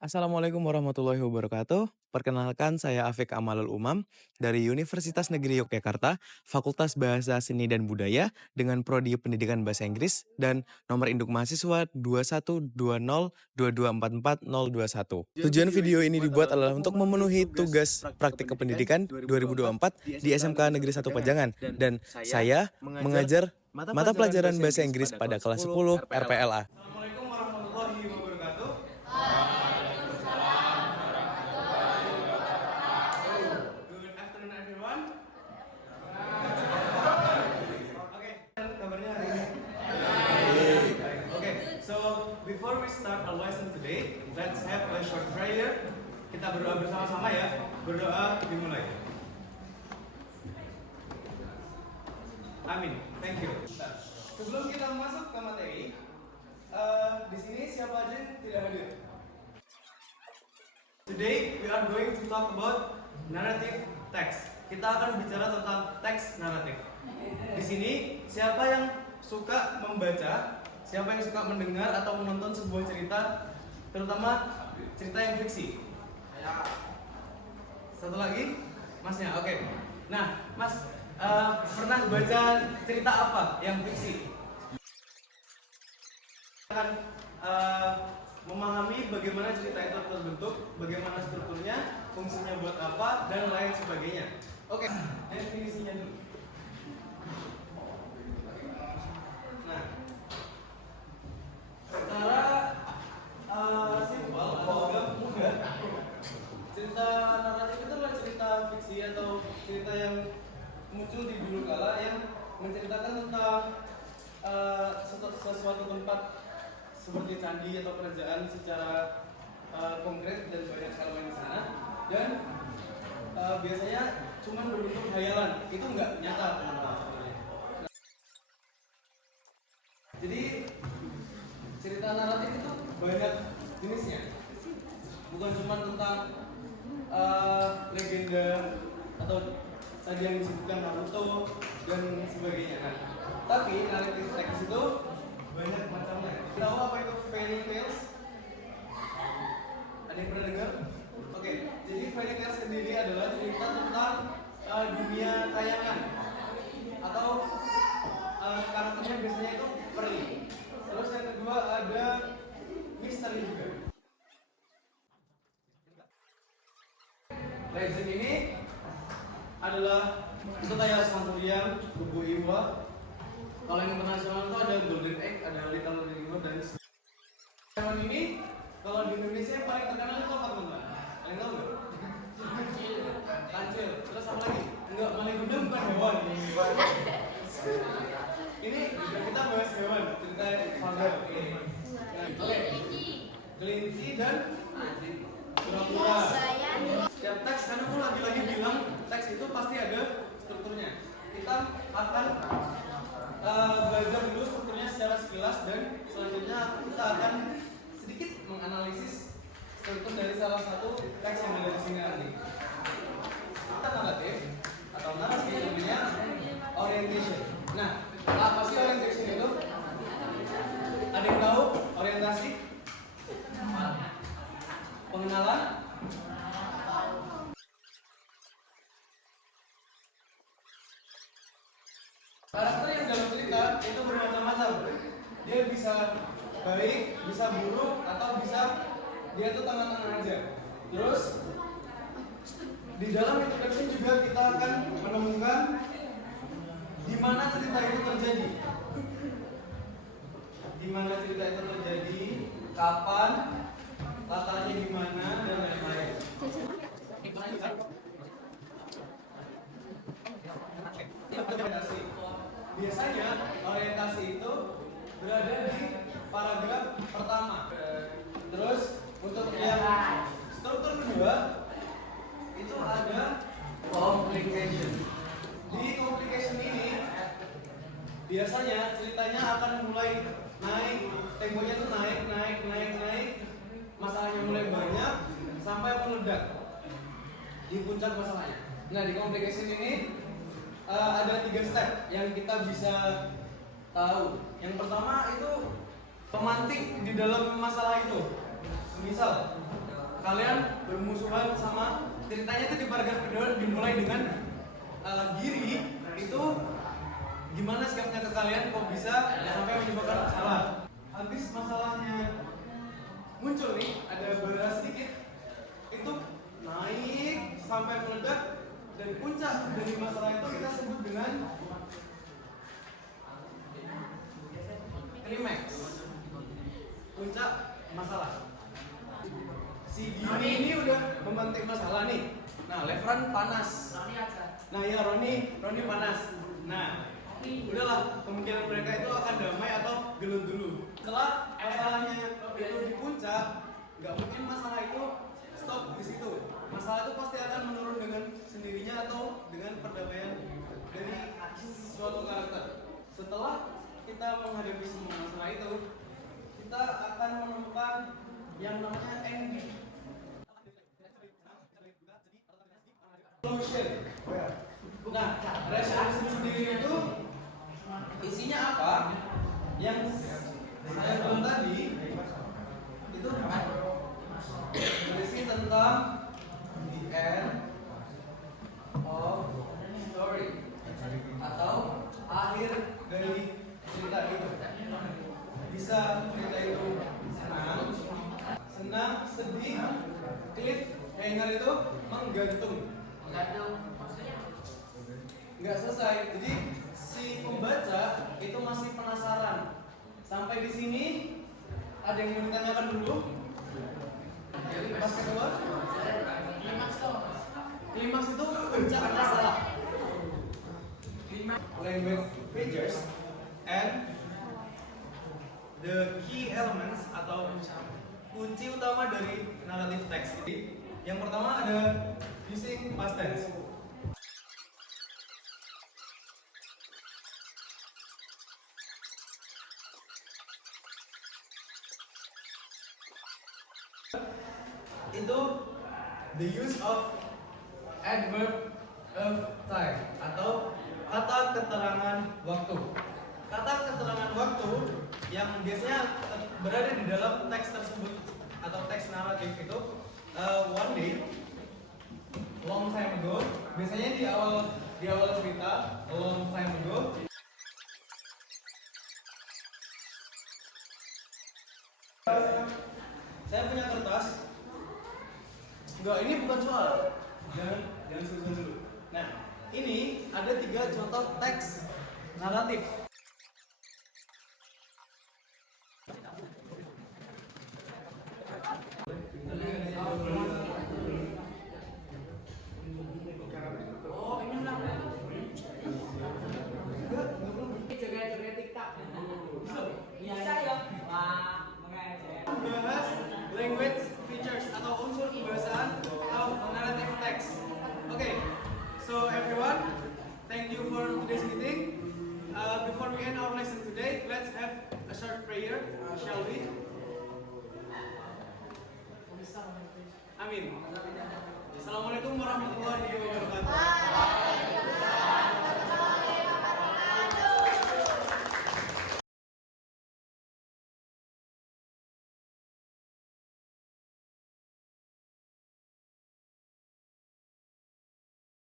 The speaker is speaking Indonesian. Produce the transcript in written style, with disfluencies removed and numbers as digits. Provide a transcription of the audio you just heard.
Assalamualaikum warahmatullahi wabarakatuh. Perkenalkan saya Afik Amalul Umam dari Universitas Negeri Yogyakarta, Fakultas Bahasa Seni dan Budaya dengan Prodi Pendidikan Bahasa Inggris dan nomor induk mahasiswa 212022444021. Tujuan video ini dibuat adalah untuk memenuhi tugas praktik kependidikan 2024 di SMK Negeri 1 Pajangan dan saya mengajar mata pelajaran Bahasa Inggris pada kelas 10 RPLA. Assalamualaikum warahmatullahi wabarakatuh. Good afternoon everyone. Oke, kabarnya hari ini? Baik. Oke, so before we start our lesson today, let's have a short prayer. Kita berdoa bersama-sama ya. Berdoa dimulai. Amin. Thank you. Sebelum kita masuk ke materi, di sini siapa aja yang tidak hadir? Today we are going to talk about narrative text. Kita akan bicara tentang teks naratif. Di sini siapa yang suka membaca, siapa yang suka mendengar atau menonton sebuah cerita, terutama cerita yang fiksi? Satu lagi, Masnya. Oke. Nah, Mas pernah baca cerita apa yang fiksi? Akan memahami bagaimana cerita itu terbentuk, bagaimana strukturnya, fungsinya buat apa, dan lain sebagainya. Oke, definisinya dulu. Nah, secara simpel atau agak mudah, cerita naratif itu adalah cerita fiksi atau cerita yang muncul di dulu kala yang menceritakan tentang sesuatu tempat seperti candi atau kerajaan secara konkret dan banyak halaman di sana, dan biasanya cuma berbentuk hayalan, itu nggak nyata teman-teman sebenarnya. Jadi cerita naratif itu banyak jenisnya, bukan cuma tentang legenda atau tadi yang disebutkan Naruto dan sebagainya. Nah, tapi naratif teks itu banyak macamnya. Tahu apa itu fairy tales? Ada yang pernah dengar? Oke, jadi fairy tales sendiri adalah cerita tentang dunia kayangan atau karakternya biasanya itu peri. Terus yang kedua ada misteri juga. Legend ini adalah Sutaya Santurian, Bubu Iwa. Kalau yang internasional itu ada Golden Egg, ada Little River dan hewan ini kalau di Indonesia yang paling terkenal itu apa teman-teman? Kalian tahu nggak? Kancil. Terus apa lagi? Enggak, maling gundam bukan hewan. Ini kita bahas hewan, cerita fabel. Oke. Kelinci dan kura-kura. Setiap teks, karena aku lagi-lagi bilang teks itu pasti ada strukturnya. Kita akan belajar dulu strukturnya secara sekilas dan selanjutnya kita akan sedikit menganalisis struktur dari salah satu teks yang ada di sini nanti. Kita naratif atau narasi namanya orientation. Nah, apa sih orientation itu? Ada yang tahu orientasi? Pengenalan? Karakter yang dalam cerita itu bermacam-macam. Dia bisa baik, bisa buruk, atau bisa dia tuh tengah-tengah aja. Terus di dalam introduction juga kita akan menemukan di mana cerita itu terjadi, di mana cerita itu terjadi, kapan, latarnya di mana, dan lain-lain. Biasanya orientasi itu berada di paragraf pertama. Terus untuk yang struktur kedua itu ada complication. Di complication ini biasanya ceritanya akan mulai naik, temponya itu naik, masalahnya mulai banyak sampai meledak di puncak masalahnya. Nah, di complication ini ada 3 step yang kita bisa tahu. Yang pertama itu pemantik di dalam masalah itu. Misal kalian bermusuhan sama ceritanya itu di paragraf kedua dimulai dengan Giri itu gimana sikapnya ke kalian kok bisa sampai menyebabkan masalah. Habis masalahnya muncul nih, ada beras sedikit itu naik sampai meledak dan puncak dari masalah itu kita sebut dengan klimaks, puncak masalah. Si Giri ini udah memantik masalah nih. Nah, Lefran panas. Nah, ya Roni panas. Nah, udahlah, kemungkinan mereka itu akan damai atau gelut dulu. Setelah masalahnya itu di puncak, nggak mungkin masalah itu stop di situ. Masalah itu pasti akan menurun dengan sendirinya atau dengan perdamaian dari suatu karakter. Setelah kita menghadapi semua masalah itu, kita akan menemukan yang namanya ending. Solution. Nah, resolusi sendiri itu isinya apa? Yang saya bilang tadi itu berisi tentang the end of story atau akhir dari cerita itu. Bisa cerita itu senang, sedih, cliffhanger itu menggantung. Nggak selesai. Jadi si pembaca itu masih penasaran. Sampai di sini ada yang mau ditanyakan dulu? Pas kedua? Klimaks itu puncak masalah. Language features and the key elements atau kunci utama dari naratif teks. Yang pertama ada using past tense. Itu the use of adverb of time atau kata keterangan waktu. Kata keterangan waktu yang biasanya berada di dalam teks tersebut atau teks naratif itu one day, long time ago. Biasanya di awal cerita, a long time ago. Saya punya kertas. Enggak, ini bukan soal. Jangan susun dulu. Nah, ini ada 3 contoh teks naratif. Membahas language features atau unsur kebahasaan of narrative text. Okay, so everyone, thank you for today's meeting. Before we end our lesson today, let's have a short prayer, shall we? Amin.